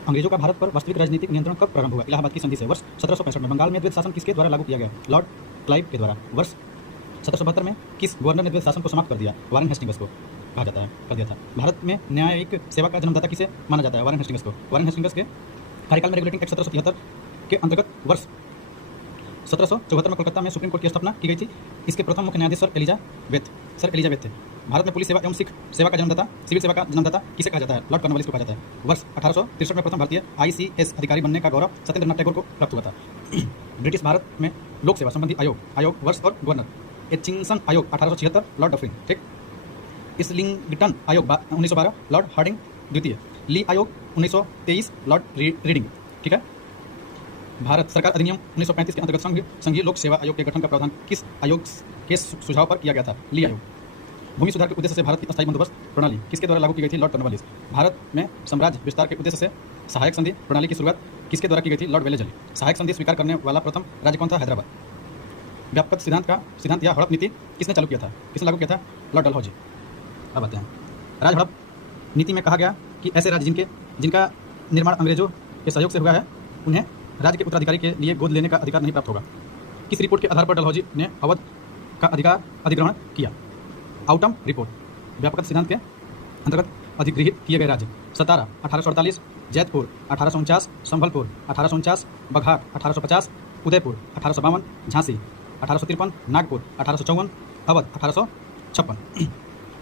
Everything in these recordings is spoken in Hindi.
अंग्रेजों का भारत पर वास्तविक राजनीतिक नियंत्रण कब प्रारंभ हुआ? इलाहाबाद की संधि से। वर्ष 1765 में। बंगाल में द्वैत शासन किसके द्वारा लागू किया गया? लॉर्ड क्लाइव के द्वारा। वर्ष 1772 में किस गवर्नर ने द्वैत शासन को समाप्त कर दिया? वारेन हेस्टिंग्स को कहा जाता है, कर दिया था। भारत में न्यायिक सेवा का जन्मदाता किसे माना जाता है? वारेन हेस्टिंग्स को। वारेन हेस्टिंग्स के कार्यकाल में रेगुलेटिंग एक्ट 1773 के अंतर्गत वर्ष 1774 में कोलकाता में सुप्रीम कोर्ट की स्थापना की गई थी। इसके प्रथम मुख्य न्यायाधीश सर एलिजाबेथ थे। भारत में पुलिस सेवा एवं सिख सेवा का जन्मदाता, सिविल सेवा का जन्मदाता किसे कहा जाता है? लॉर्ड कॉर्नवालिस को कहा जाता है। वर्ष 1863 में प्रथम भारतीय ICS अधिकारी बनने का गौरव सत्येंद्रनाथ टैगोर को प्राप्त हुआ था। ब्रिटिश भारत में लोक सेवा संबंधी आयोग वर्ष और गवर्नर। एचिंसन आयोग 1876 लॉर्ड डफरिन। ठीक। इस्लिंगटन आयोग 1912 लॉर्ड हार्डिंग द्वितीय। ली आयोग 1923 लॉर्ड रीडिंग। ठीक है। भारत सरकार अधिनियम 1935 के अंतर्गत संघीय लोक सेवा आयोग के गठन का प्रावधान किस आयोग के सुझाव पर किया गया था? ली आयोग। भूमि सुधार के उद्देश्य से भारत की अस्थायी बंदोबस्त प्रणाली किसके द्वारा लागू की गई थी? Lord Cornwallis. भारत में साम्राज्य विस्तार के उद्देश्य से सहायक संधि प्रणाली की शुरुआत किसके द्वारा की गई थी? Lord Wellesley. सहायक संधि स्वीकार करने वाला प्रथम राज्य कौन था? हैदराबाद। व्यापक सिद्धांत या हड़प नीति किसने चालू किया था? किसने लागू किया था? लॉर्ड डलहौजी। अब आते हैं राज हड़प नीति में कहा गया कि ऐसे राज्य जिनका निर्माण अंग्रेजों के सहयोग से हुआ है उन्हें राज्य के उत्तराधिकारी के लिए गोद लेने का अधिकार नहीं प्राप्त होगा। किस रिपोर्ट के आधार पर डलहौजी ने अवध का अधिग्रहण किया? Autumn report. व्यापक सिद्धांत के अंतर्गत अधिगृहित किए गए राज्य: सतारा 1848, जैतपुर 1849, संभलपुर 1849, बघाट 1850, उदयपुर 1852, झांसी 1853, नागपुर 1854, अवध 1856।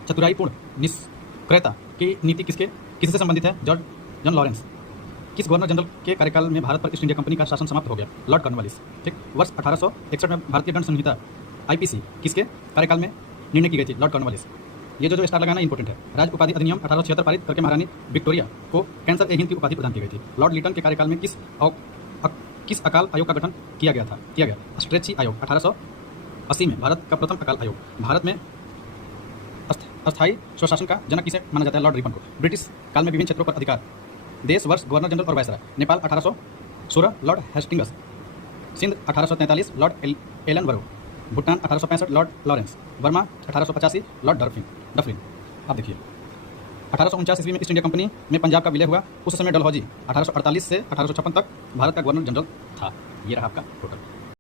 चतुराईपूर्ण निष्क्रियता की नीति किससे संबंधित है? John Lawrence. किस गवर्नर जनरल के कार्यकाल में भारत पर ईस्ट इंडिया कंपनी का शासन समाप्त हो गया? Lord Cornwallis. ठीक। वर्ष 1861 में भारतीय दंड संहिता IPC किसके कार्यकाल में निर्णय की गई थी? Lord Cornwallis. ये जो स्टार लगाना इंपॉर्टेंट है। राज्य उपाधि अधिनियम 1876 पारित करके महारानी विक्टोरिया को कैंसर ए हिंद की उपाधि प्रदान की गई थी। लॉर्ड लिटन के कार्यकाल में किस अकाल आयोग का गठन किया गया? स्ट्रेची आयोग। 1880 में भारत का प्रथम अकाल आयोग। भारत में अस्थायी स्वशासन का जनक किसे माना जाता है? लॉर्ड रिपन को। ब्रिटिश काल में विभिन्न क्षेत्रों पर अधिकार देश वर्ष गवर्नर जनरल और viceroy. Nepal 1816 lord Hastings. Sindh 1843 lord Ellenborough. Bhutan 1865 lord Lawrence. Burma 1885 lord Dufferin. अब देखिए 1849 ईस्वी में ईस्ट इंडिया कंपनी में पंजाब का विलय हुआ। उस समय डलहौजी 1848 से 1856 तक भारत का गवर्नर जनरल था। ये रहा आपका टोटल।